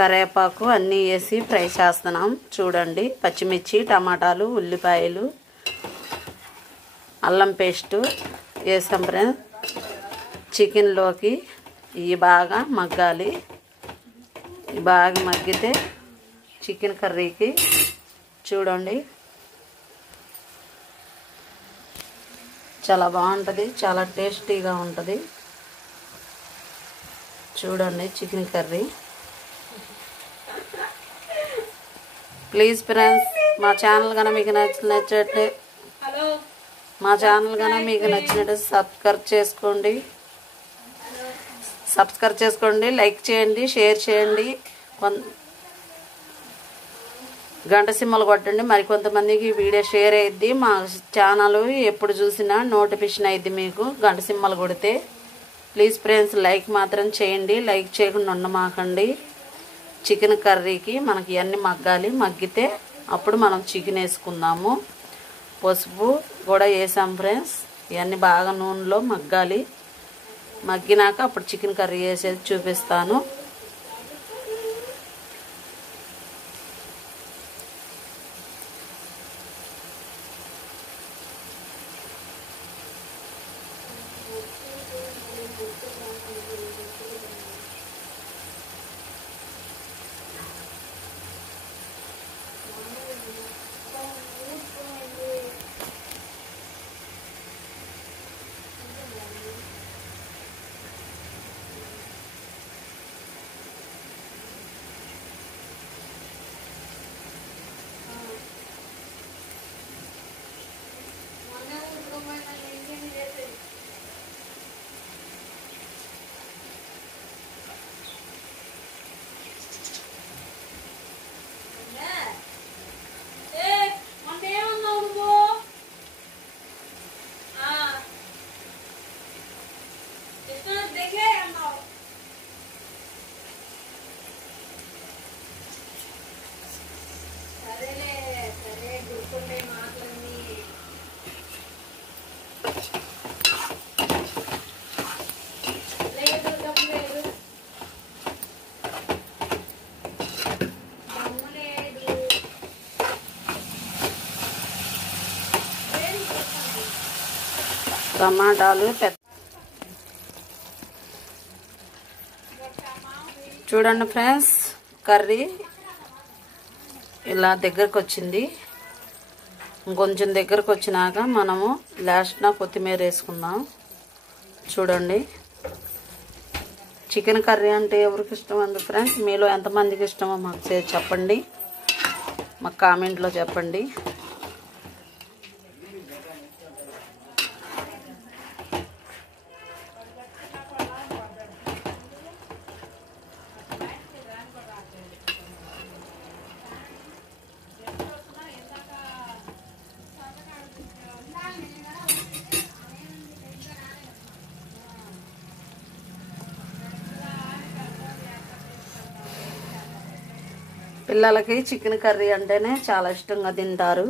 కరివేపాకు అన్నీ వేసి ఫ్రై చేస్తున్నాం. చూడండి, పచ్చిమిర్చి, టమాటాలు, ఉల్లిపాయలు, అల్లం పేస్టు వేసాం ఫ్రెండ్స్. చికెన్లోకి ఇవి బాగా మగ్గాలి. ఇవి బాగా మగ్గితే చికెన్ కర్రీకి చూడండి చాలా బాగుంటుంది, చాలా టేస్టీగా ఉంటుంది. చూడండి చికెన్ కర్రీ. ప్లీజ్ ఫ్రెండ్స్, మా ఛానల్ కనుక మీకు నచ్చినట్లయితే సబ్స్క్రైబ్ చేసుకోండి, లైక్ చేయండి, షేర్ చేయండి, గంట సింబల్ కొట్టండి. మరి కొంతమందికి వీడియో షేర్ అయ్యిద్ది. మా ఛానల్ ఎప్పుడు చూసినా నోటిఫికేషన్ అయ్యిద్ది మీకు గంట సింబల్ కొడితే. ప్లీజ్ ఫ్రెండ్స్, లైక్ మాత్రం చేయండి, లైక్ చేయకుండా ఉండమాకండి. చికెన్ కర్రీకి మనకి ఇవన్నీ మగ్గాలి. మగ్గితే అప్పుడు మనం చికెన్ వేసుకుందాము. పసుపు కూడా వేసాం ఫ్రెండ్స్. ఇవన్నీ బాగా నూనెలో మగ్గాలి. మగ్గినాక అప్పుడు చికెన్ కర్రీ వేసేది చూపిస్తాను. టమాటాలు చూడండి ఫ్రెండ్స్, కర్రీ ఇలా దగ్గరకు వచ్చింది. ఇంకొంచెం దగ్గరకు వచ్చినాక మనము లాస్ట్న కొత్తిమీర వేసుకుందాం. చూడండి, చికెన్ కర్రీ అంటే ఎవరికి ఇష్టం అండి ఫ్రెండ్స్? మీలో ఎంతమందికి ఇష్టమో మాకు చెప్పండి, మాకు కామెంట్లో చెప్పండి. పిల్లలకి చికెన్ కర్రీ అంటేనే చాలా ఇష్టంగా తింటారు.